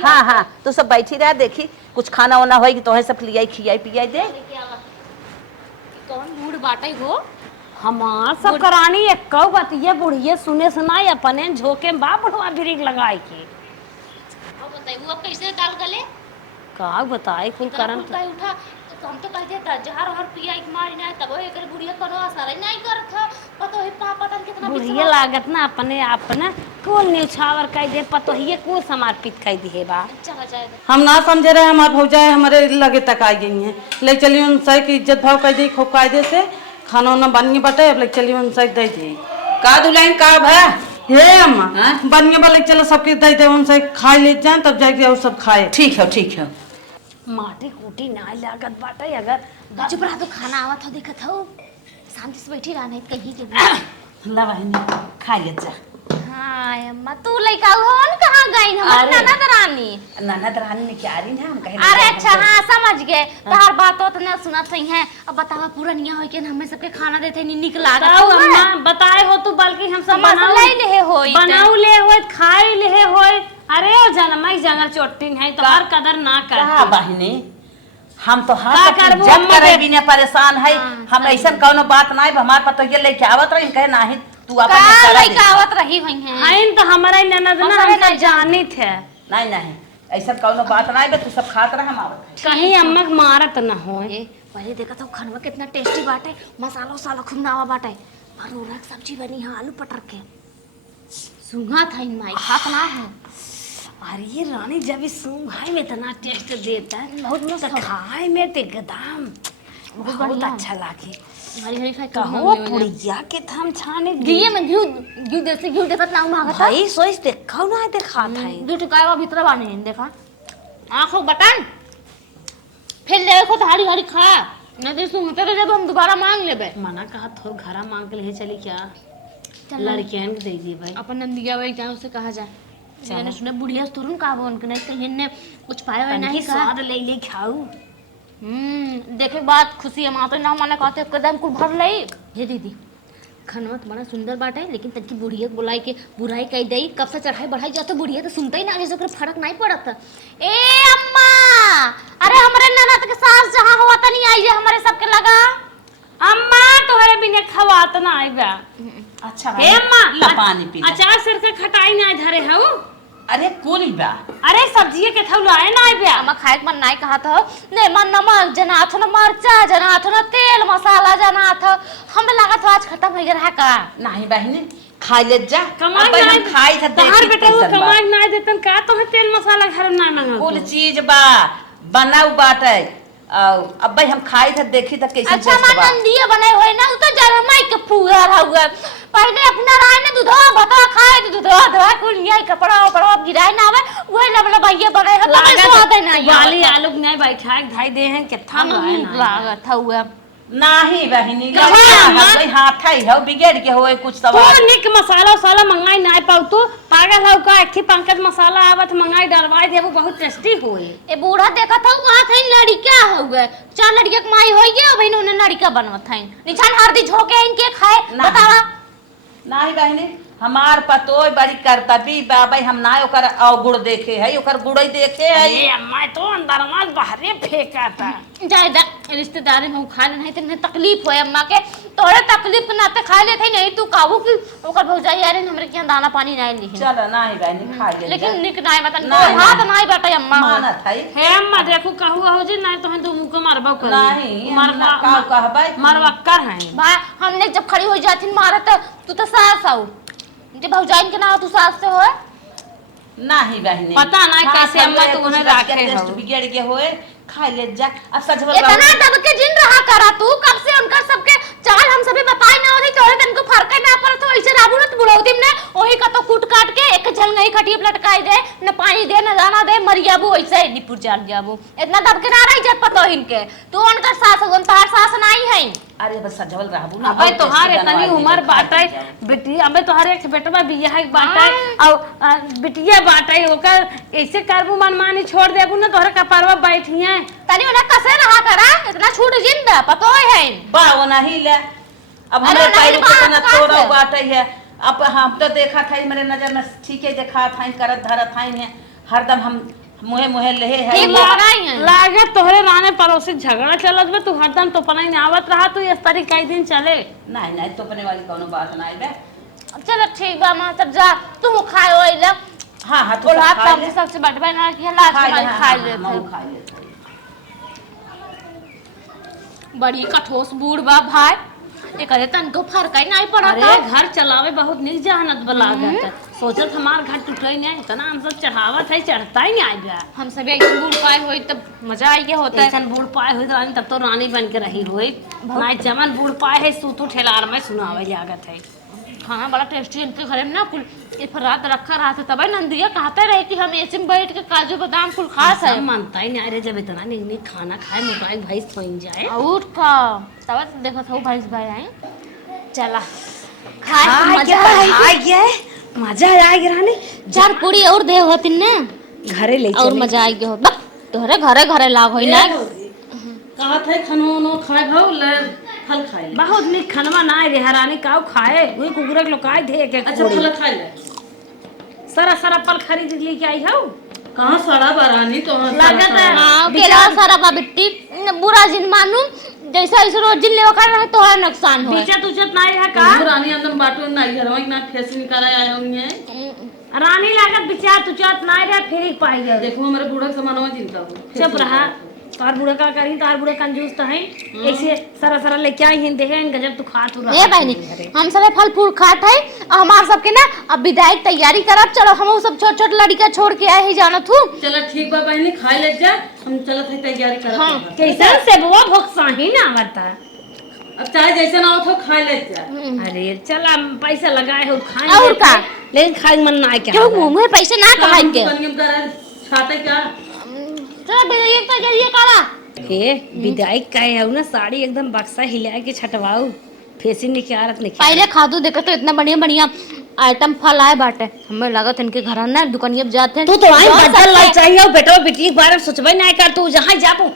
हाँ हाँ तू सब बैठी रहा देखी कुछ खाना वाना होगी तो है सब लियाई खियाई पियाई दे। कौन बूढ़ बाटे हो हमार सब करानी एक कौ बतिये बुढ़िए सुने सुनाई अपने झोके बा बुढ़वा ब्रेक लगाए के अब बताई वो कैसे डाल गले का बताए कुल करन उठा तो हम तो कहते था जहर हर पिया एक मारी ना तब एकर बुढ़िया कोनो असर नहीं करत पतो है पता कितना बुढ़िए लागत ना अपने अपना कुल न्यूछावर कह दे पतो ही कुल समर्पित कह दिए बा। चला जाए हम ना समझे रहे हमारे भौजाए हमारे लगे तक आ गई हैं ले चलिए उनसे की इज्जत भाव कर दी खूब कायदे से खाना वाना बन बटे अब ले चलिए उनसे दे दी का दुलाइन का भा हे अम्मा बन वाले चलो सबके दे दे उनसे खा ले जाए तब जाके और सब खाए। ठीक है माटी कूटी ना लागत बाटे अगर चुप रहा तो खाना आवत हो देखत हो शांति से बैठी रहने कहीं के ला बहनी खाइए जा। हां अम्मा तू लइका होन कहां गई हमार ननद रानी ने क्या रही ना हम कहे। अरे अच्छा हां समझ गए तोहर बात तो ना सुनत सही है अब बतावा पुरनिया होई के हमें सबके खाना देते नी निक लागत तो अम्मा बताए हो तू बल्कि हम सब बनाऊ ले होई बनाऊ ले होई खाई ले होई। अरे ओ जनमई जंगल चोटिन है तो हर कदर ना कर का बहनी हम तो हां जब करे बिना परेशान है हम ऐसा कोनो बात नहीं हमार पतो ये लेके आवत रही कहे नाही तू अपन लइका आवत रही हुई है हाइन तो हमारा ननद ना हम सब जानी थे नहीं ऐसा कोनो बात नहीं बे तू सब खात रह हम आवत कहीं अम्मा मारत ना हो। पहले देखा तो खानवा कितना टेस्टी बाटे मसाला वसाला खूब नावा बाटे और सब्जी बनी है आलू पटर के सुंघा था इन माई खात ना है। अरे रानी जब इस सूंघाई में इतना टेस्ट देता है बहुत मस्त खाए में तो एकदम बहुत अच्छा लागे। हरी हरी खाए कहो पुड़िया के थम छाने घी में घी देसी घी देखत ना मांगत भाई सोच देखो ना देखा था दू टकावा भीतर बाने देखा आंखों बटन फिर देखो तो हरी हरी खा ना दे सुनते रहे जब हम दोबारा मांग लेबे मना कहा थोड़ा घरा मांग के ले चली क्या लड़कियां के दे दी भाई अपन नंदिया भाई क्या उसे कहा जाए मैंने सुना बुढ़िया तुरंत का बोन के नहीं कहीं ने कुछ पाया है नहीं का स्वाद ले ले खाऊ। देखे बात खुशी हम आते ना माने कहते कदम कुल भर लई हे दीदी खनवा तुम्हारा सुंदर बात है लेकिन तनकी बुढ़िया बुलाई के बुराई कह दई कब से चढ़ाई बढ़ाई जाते बुढ़िया तो सुनते ही ना जैसे ओकरे फर्क नहीं पड़त। ए अम्मा अरे हमरे ननद के सास जहां हुआ त नहीं आई है हमारे सबके लगा अम्मा तोहरे बिना खवात ना आइबा। अच्छा हे अम्मा ला पानी पी ले। अचार सिर के खटाई ना धरे हऊ। अरे कुल बा अरे सब्जी के थौ लाए ना आइबा। अम्मा खाए के मन नहीं कहा था ने मन नमक जनाथ न मरचा जनाथ न तेल मसाला जनाथ हमें लगा था आज खत्म हो गया है का नहीं बहनी खाई ले जा। कमाई अब ना हम खाई था तोहर देखी बेटा वो कैसन बा। कमाई ना देतन का तोहे तेल मसाला घर ना मंगा। कुल चीज बा बनाऊ बाटे अब भाई हम खाई था देखी था कैसे अच्छा मां नंदिया बनाए होए ना तो जरा माई के फूगा हुआ पहले अपना राय ने दूधवा भता खाए तो दूधवा धवा कुल निया कपड़ा उपड़ा गिराए ना आवे वही लबला भैया बनाए है तो स्वाद है ना वाली आलू नहीं बैठा धाई दे हैं कितना लाए ना लागत हुआ नाही बहनी कहाँ भाई हाथ है हो बिगड़ के होए कुछ तो सवाल निक मसाला वसाला मंगाई ना पाऊ तो पागल हो का एक पंकज मसाला आवत मंगाई डलवाई दे वो बहुत टेस्टी होए। ए बूढ़ा देखा था वहां थे लड़का हुआ चार लड़किया के माई होई गया भाई उन्होंने लड़का बनवत है निशान हरदी झोके इनके खाए ना। बतावा नाही बहनी हमार पतोय बड़ी करतबी बाबा हम ना ओकर अवगुण देखे है ओकर गुड़ई देखे है। अरे अम्मा तो अंदर माल बाहरे फेंका था। जायदा रिश्तेदार में खा नहीं तो तकलीफ होए अम्मा के तोरे तकलीफ ना ते खा लेते नहीं तू काबू की ओकर भौजाई यार हमरे के दाना पानी नहीं लिही चल नाही बहनी खाई ले लेकिन निक नहीं मतलब नहीं, हाथ नहीं। नहीं बाटे अम्मा मानत है हे अम्मा देखो कहू हो जी नहीं तो हम दो मुंह को मारबा कर नहीं हम का कहबै मरवक्कर हैं। भाई हमने जब खड़ी हो जाती मारत तू तो सास आऊ जे भौजाई के नाम तू सास से होए नाही बहनी पता नहीं कैसे अम्मा तो उन्हें राखे टेस्ट हो। बिगड़ के होए खाई ले जा अब सजवल इतना दब के जिन रहा करा तू कब से उनका सबके चाल हम सभी बताई ना होती तोरे तन को फर्क ना पड़ तो ऐसे राबू न बुलाउती ने ओही का तो कूट काट के एक झल नहीं खटिए लटकाई दे न पानी दे न दाना दे मरियाबू ऐसे निपुर जान जाबू इतना दब के ना रही जत पतो इनके तू उनका सास उन तार सास नहीं है। अरे बस सजवल रहबू ना अबे तोहार इतनी उम्र बाटे बेटी अबे तोहार एक बेटवा बियाह के बाटे और बिटिया बाटे ओकर ऐसे करबू मनमानी छोड़ देबू ना तोहर कपारवा बैठिए तनी उन्हें कसे रहा करा इतना छूट जिंदा पतो है बा वो नहीं ले अब अरे हमारे नहीं पैर को ना बात तोड़ा है। बाटे है। अब हम तो देखा था मेरे नजर में ठीक है देखा था करत धरत है हरदम हम मुहे मुहे लहे है ठीक बनाई है लागत तोहरे राने पड़ोसी झगड़ा चलत बे तू हरदम तो पनाई नहीं आवत रहा तू इस तरह कई दिन चले। नहीं नहीं तो अपने वाली कोनो बात नहीं बे। चलो ठीक बा मां तब जा तू खाए ओइ ले हां हां बोला आप काम से सबसे बटवा ना कि लास्ट में खा ले खा ले बड़ी कठोस बूढ़ बा भाई ये करे तन को फर्क ही नहीं पड़ा अरे घर चलावे बहुत निक जहानत लागत है सोचत हमार घर टूटे नहीं इतना हम सब चढ़ावत है चढ़ता ही नहीं आइबा हम सब एक बूढ़ पाए होई तब मजा आई के होता है ऐसन बूढ़ पाए हुई रानी तब तो रानी बन के रही हुई ना जमन बूढ़ पाए है सूतू ठेलार में सुनावे लागत है खाना बड़ा टेस्टी इनके घरे में ना कुल ये रात रखा रहा था तब नंदिया कहते रहे कि हम ऐसे में बैठ के काजू बादाम कुल खा सब मानता ही नहीं अरे जब इतना निक निक खाना खाए मोटाई भाई सोई जाए और का तब देखो था भाई भाई आए चला खाए तो मजा आएगी मजा आएगी रानी चार पूरी और दे होती ना घरे ले और मजा आएगी होता तोहरे घरे घरे लाग होई ना कहा थे खनो खाए भाव ले फल खाए ले। बहुत निक खनवा ना रे हरानी काऊ खाए वही कुकुरे के लोकाई दे के अच्छा फल खाए ले सारा सारा फल खरीद लेके आई हूँ कहाँ सड़ा बरानी तो लागत है हाँ केला सारा बा बिट्टी बुरा जिन मानू जैसा ऐसे रोज जिन लेवा कर रहे तो नुकसान हो बीचत उचत नहीं है का रानी अंदर बाटो नहीं है रोई ना फेस निकाला आया होंगे हैं रानी लागत बिचार तुचत नहीं रे फिर पाई गए देखो हमारे बूढ़ा समानवा चिंता हो चुप रहा तार बूढ़ा का करी तार बूढ़ा कंजूस तो है ऐसे सारा सारा लेके आई हैं देखे गजब तू खा तू ए बहनी हम सब फल फूल खात है हमार सबके ना अब विदाई की तैयारी करब चलो हम सब छोट छोट लड़का छोड़ के आए ही जानत हूँ चलो ठीक बा बहनी खाए ले जा हम चलत है तैयारी कर हाँ कैसे से वो भोक्सा ही ना बता अब चाहे जैसे ना हो तो खाए ले जा अरे चला पैसा लगाए हो खाए और का लेकिन खाए मन ना क्या क्यों मुंह में पैसे ना कमाई के छाते क्या चलो विदाई की तैयारी करा हे विदाई कहे है ना साड़ी एकदम बक्सा हिला के छटवाऊ फेसी निकालत नहीं पहले खादू देखो तो इतना बढ़िया बढ़िया आइटम फल आए बाटे, हमें लागत इनके घर ना दुकानिया जाते हैं। तू तो आई बदल लाई चाहिए बेटा बेटी के बारे में सोचबे नहीं कर, तू जहां जा तू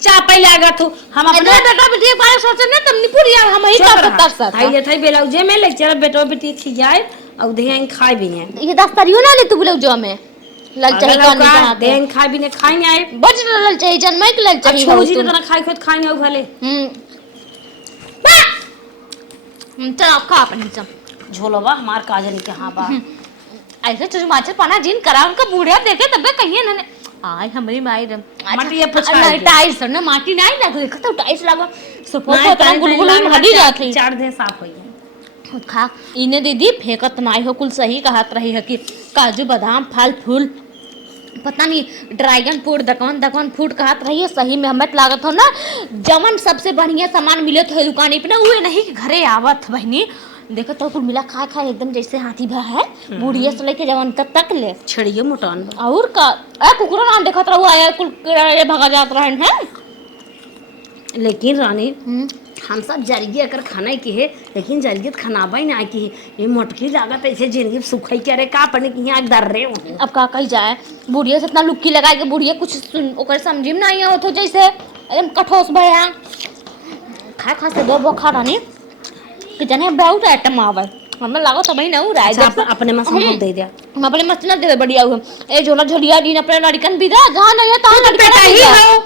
चा पहले आगा तू हम अपने बेटा बेटी के बारे में सोचे ना तब निपुर यार हम ही कर सकते आई ले थाई बेलाउजे में ले चल बेटा बेटी खी जाए और देहन खाए भी है। ये दस्तरियो ना ले तू बोले जो में लल चाहिए का नहीं देहन खाए भी ने खाए नहीं आए बज लल चाहिए जन्म के लल चाहिए अच्छा जी तो खाए खुद खाए नहीं भले चल आप खा अपन चल झोलवा हमार काजन के हां बा ऐसे तुझ माचर पाना जिन करा उनका बूढ़ा देखे तबे कहिए ना आय हमारी माई रे माटी ये पछा नहीं टाइल्स ना माटी नहीं लग देखो तो टाइल्स लगो सपोर्ट तो तरह गुलगुल में हदी जाती चार दे साफ होई है खा इने दीदी फेंकत नहीं हो कुल सही कहत रही है कि काजू बादाम फल फूल पता नहीं ड्रैगन फ्रूट दकवन फ्रूट कहत रही है सही में हमें लागत हो ना जवन सबसे बढ़िया सामान मिले तो दुकान पे ना वो नहीं कि घरे आवत बहनी देखो तो कुल मिला खा खा एकदम जैसे हाथी भा है बूढ़िया से लेके जवन तक ले छड़िए मोटान और का ए कुकुरा ना देखत रहो आया कुल भगा जात रहन है। लेकिन रानी हम सब जरिए अगर खाना की है लेकिन जरिए खानाबा ही ना की ये मोटकी लागत ऐसे जिंदगी सुखई करे का पने की यहाँ डर रहे हो। अब का कही जाए बुढ़िया से इतना लुक्की लगा के बुढ़िया कुछ ओकर समझी में नहीं आवत हो जैसे एकदम कठोस भया खा खा से दो बोखा रानी कि जने बहुत आइटम आवे हमें लागो तो भाई ना उ राय अपने में सब दे दिया हम अपने मस्त ना दे बढ़िया हुए ए झोला झोलिया दिन अपने लड़कन विदा जहां नहीं है तहां लड़कन ही हो।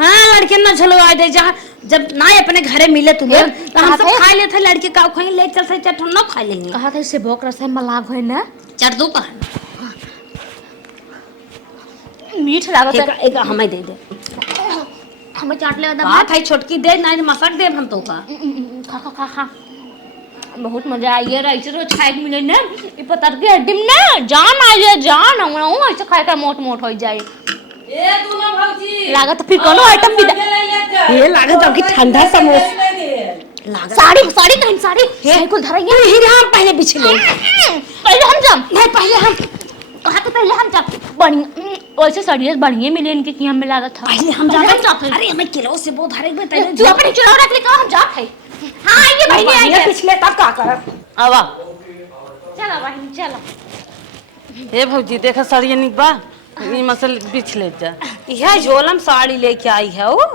हां लड़के ना झोलो आ दे जहां जब ना अपने घरे मिले तुम्हें तो हम सब खा लेते लड़के का खाए ले चल से चट ना खा लेंगे कहा था इससे बोक रस मलाग होए ना चट दो का मीठ लागत है एक हमें दे दे हमें चाट ले दबा बात है छोटकी दे नहीं मसक दे हम तो का खा खा खा खा बहुत मजा आई है राइस रोज खाए मिले ना ये पतर के हड्डी में ना जान आ जाए जान हम ऐसे खाए का मोट मोट हो जाए ए दोनों भौजी लागत फिर कोनो आइटम भी ये लागत अब की ठंडा समोसा साड़ी साड़ी कहीं साड़ी है कुल धरैया ही हम पहले बिछले पहले हम जम नहीं पहले हम कहा तो पहले हम जम बढ़िया वैसे साड़ियां बढ़िया मिले इनके की हम में लागत था पहले हम जाते अरे हमें किलो से बहुत हरे में पहले तू अपने चुनाव रख ले कहा हम जात है हां ये भाई आई पिछले तब का कर आवा चलो बहन चलो हे भौजी देखा साड़ियां निक बा ई मसल बिछ ले जा यह झोलम साड़ी लेके आई है वो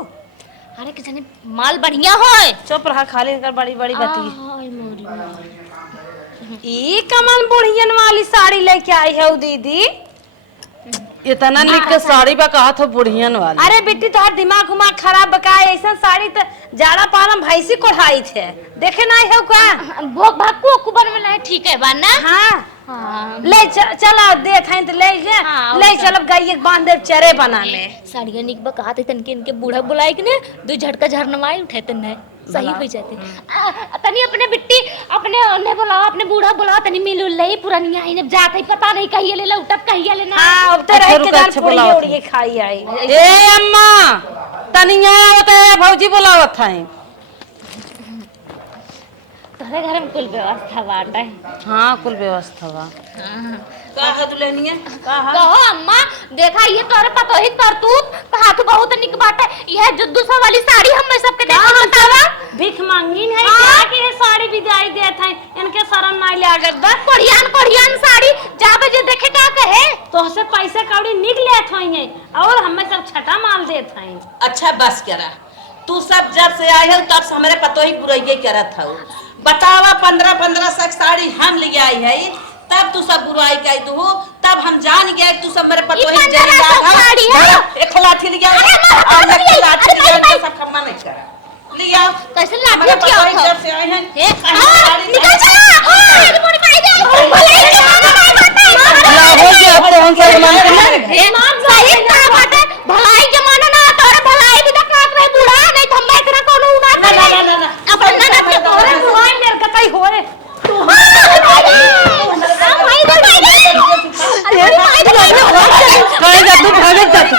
अरे कि जाने माल बढ़िया होए चुप रहा खाली कर बड़ी बड़ी बती हाय मोरी ई कमल बुढ़ियन वाली साड़ी लेके आई है वो दीदी इतना निक के साड़ी बा कहा था बुढ़ियन वाली अरे बेटी तोहर दिमाग उमाग खराब बका ऐसा साड़ी तो जाड़ा पालम भैंसी कोढ़ाई थे देखे नहीं है का भोग भाग को बन में नहीं ठीक है बा ना हाँ हां ले चला दे थाई तो ले जा ले चलब गाय बांध दे चरे बनाने साड़ियां निक बा कहते तनके इनके बूढ़ा बुलाए कि ने दो झटका झरनवाई उठे तने सही हो जाते तनी अपने बिट्टी अपने ने बुलाओ अपने बूढ़ा बुलाओ तनी मिल ले पुरानिया इने जात है पता नहीं कहिए ले उठप कहिए ले ना हां अब तो रह के दाल पूरी उड़ी खाई आई ए अम्मा तनिया होता है भौजी बुलावत है तोरे घर में कुल व्यवस्था बाटे हां कुल व्यवस्था बा का है दुल्हनिया का है कहो अम्मा देखा ये तोरे पतो ही करतूत कहा तो बहुत निक बाटे यह जो दूसरा वाली साड़ी हम सबके देखो बतावा भीख मांगीन है क्या कि ये साड़ी विदाई देत है इनके शर्म नहीं लागत बा कोरियन साड़ी जा बजे देखे का कहे तो से पैसे कौड़ी निक लेत होइए और हमें सब छटा माल देत हैं अच्छा बस करा तू सब जब से आई है तब से हमारे पतो ही बुराई करत था बतावा 15-15 सौ साड़ी हम ले आई है तब तू सब बुराई कह दू तब हम जान गए तू सब मेरे पतो ही जरी एक लाठी लिया और लाठी लिया सब खम्मा नहीं करा लिया कैसे लाठी क्या हो जब से आए हैं निकल चला अरे मोरी माई दे हो गया अब तो हम सब मान के नाम सही का बाटे भलाई जमाना ना तोरे भलाई भी दकात रहे बूढ़ा नहीं थम्मा इतना कोनो उना ना अपन ना ना तोरे बुआई मेरे कतई होए तू माई दे अरे माई दे कहेगा तू भागत जा तू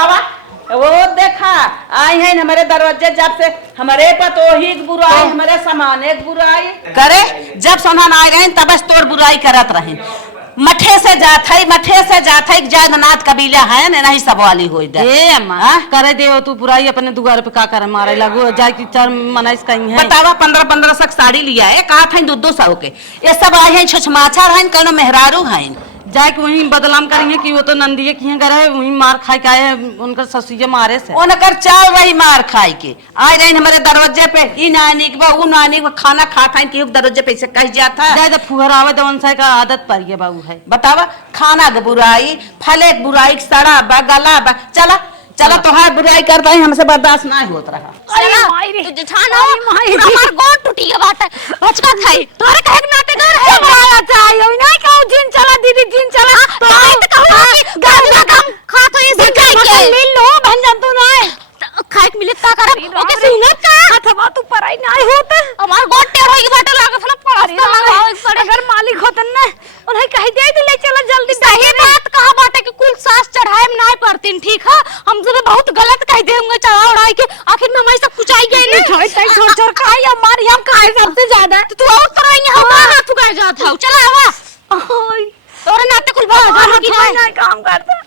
आवा वो देखा आई है हमारे दरवाजे जब से हमारे पतो ही बुराई हमारे सामान एक बुराई करे जब सामान आए रहे तब तोड़ बुराई करत रहे मठे से जात है जागनाथ कबीला है ना नहीं सब वाली होई दे ए अम्मा करे दे तू बुराई अपने दुगार पे का करे मारे लागू जाए की चार मनाइस कहीं है। बतावा 1500 सक साड़ी लिया है कहा था 200 के ये सब आए हैं छछमाछा हैं कनो मेहरारू हैं जाए कि वहीं बदलाम करेंगे कि वो तो नंदिये की गए वहीं मार खाए के आए उनका ससुए मारे से उनकर चाल रही मार खाई के आए रही हमारे दरवाजे पे ई नानी के वो नानी को खाना खाता है कि दरवाजे पे से कह जाता है जाए तो फुहर आवे तो उनसे का आदत पर ये बाबू है। बतावा खाना के बुराई फले के बुराई सड़ा बा गला बा चला चला तोहार बुराई करता है हमसे बर्दाश्त नहीं होत रहा। चला तू जेठान हो हमार गोट टूटी के बात है बचका खाई तोरे कहे के नाते घर है मारा चाहिए नहीं कहूं जिन चला दीदी जिन चला तो आई तो कहूं गाना कम खा तो ये से खाई के ले लो भंजन तू नहीं खाए के मिले का कर ओके सुनत का अथवा तू पराई नहीं होत हमार गोट टेढ़ होई के बाटे लागे फला पड़स अगर मालिक होतन ना उन्हें कह दे तो ले चला जल्दी सही बात कहा बाटे कि कुल सास चढ़ाए में नहीं पड़तीन ठीक है हम सब बहुत गलत कह देंगे चढ़ा उड़ाई के आखिर में हमारी सब कुछ आई गई नहीं छोड़ छोड़ छोड़ खाई हमारी हम खाए सबसे ज्यादा तो तू और कराएंगे हम हाथ उगाए जात हूं चला आवा तोरे नाते कुल बात नहीं काम करता